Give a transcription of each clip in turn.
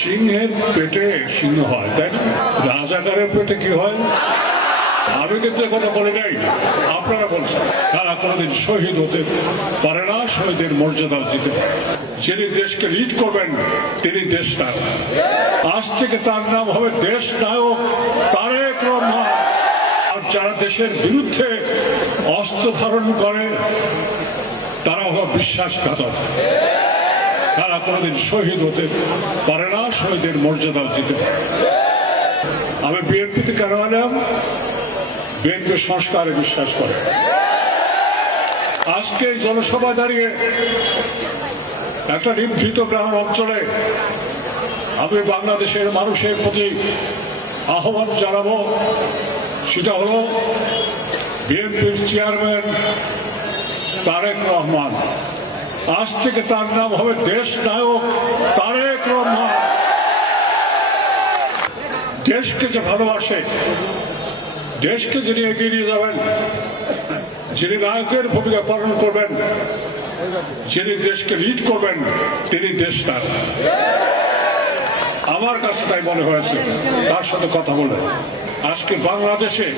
সিংহের পেটে সিংহ হয়, তাই না? রাজাকারের পেটে কি হয়? আমি কিন্তু কথা বলে নাই, আপনারা বলছেন। তারা কোনোদিন শহীদ হতে পারে না, শহীদের মর্যাদা দিতে পারে। যিনি দেশকে লিড করবেন তিনি দেশ নায়ক। আজ থেকে তার নাম হবে দেশ নায়ক তারেক রহমান। আর যারা দেশের বিরুদ্ধে অস্ত্র ধারণ করে তারা হলো বিশ্বাসঘাতক। তারা কোনোদিন শহীদ হতে পারে না, শহীদের মর্যাদা দিতে পারে। আমি বিএনপিতে কেন এলাম? বিএনপি সংস্কারে বিশ্বাস করে। আজকে জনসভা দাঁড়িয়ে একটা নিভৃত গ্রাম অঞ্চলে আমি বাংলাদেশের মানুষের প্রতি আহ্বান জানাবো, সেটা হলো বিএনপির চেয়ারম্যান তারেক রহমান। আজ থেকে তার নাম হবে দেশ নায়ক তারেক রহমান। দেশকে যে ভালোবাসে, দেশকে যিনি এগিয়ে নিয়ে যাবেন, যিনি নায়কের ভূমিকা পালন করবেন, যিনি দেশকে লিড করবেন তিনি দেশ নায়ক। আমার কাছে তাই মনে হয়েছে তার সাথে কথা বলে। আজকে বাংলাদেশে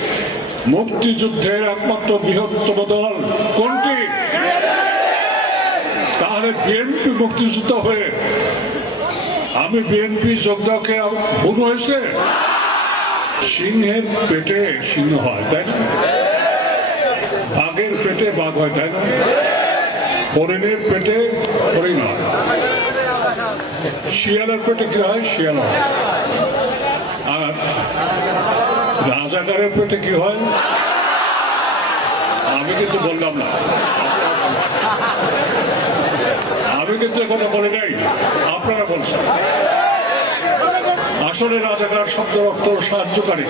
মুক্তিযুদ্ধের একমাত্র বৃহত্তম দল কোনটি? তাহলে বিএনপি মুক্তিযুদ্ধ হয়ে আমি বিএনপি যোগ দেওয়াকে ভুল হয়েছে? সিংহের পেটে সিংহ হয়, তাই না? বাঘের পেটে বাঘ হয়, তাই না? হরিণের পেটে হরিণ হয়। শিয়ালের পেটে কি হয়? শিয়াল হয়। আর রাজাকারের পেটে কি হয়? আমি কিন্তু বললাম না, আমি কিন্তু কথা বলে নাই, আপনারা বলছেন। আসলে রাজাকার শব্দ অর্থ সাহায্যকারী।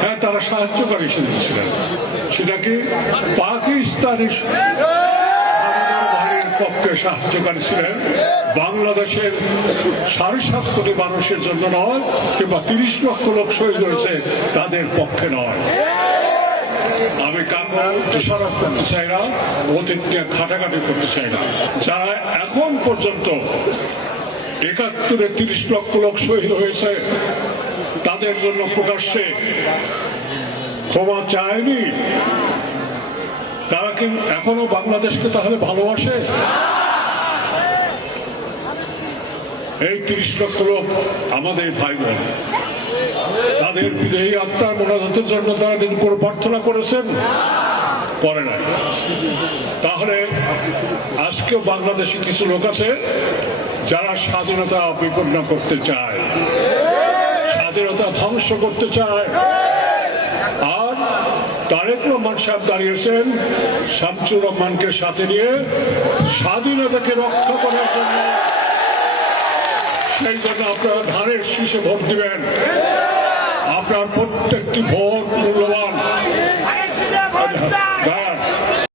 হ্যাঁ, তারা সাহায্যকারী ছিলেন। সেটা কি পাকিস্তানি বাহিনীর পক্ষে সাহায্যকারী ছিলেন, বাংলাদেশের 7.5 কোটি মানুষের জন্য নয়, কিংবা 30 লক্ষ লোক শহীদ হয়েছে তাদের পক্ষে নয়। আমি কাউকে দোষারোপ করতে চাই না, অতীত নিয়ে ঘাটাঘাটি করতে চাই না। যারা এখন পর্যন্ত 71-এ 30 লক্ষ লোক শহীদ হয়েছে তাদের জন্য প্রকাশ্যে ক্ষমা চায়নি, তারা কি এখনো বাংলাদেশকে তাহলে ভালোবাসে? এই 30 লক্ষ লোক আমাদের ভাই বোন, তাদের বিদেহী আত্মার মোনাজাতের জন্য তারা দিন করে প্রার্থনা করেছেন? করে নাই। তাহলে আজকেও বাংলাদেশে কিছু লোক আছে যারা স্বাধীনতা বিপন্ন করতে চায়, স্বাধীনতা ধ্বংস করতে চায়। আর তারেক রহমান সাহেব দাঁড়িয়েছেন শামসুর রহমানকে সাথে নিয়ে স্বাধীনতাকে রক্ষা করার জন্য। সেই জন্য আপনারা ধানের শীষে ভোট দিবেন। আপনার প্রত্যেকটি ভোট মূল্যবান।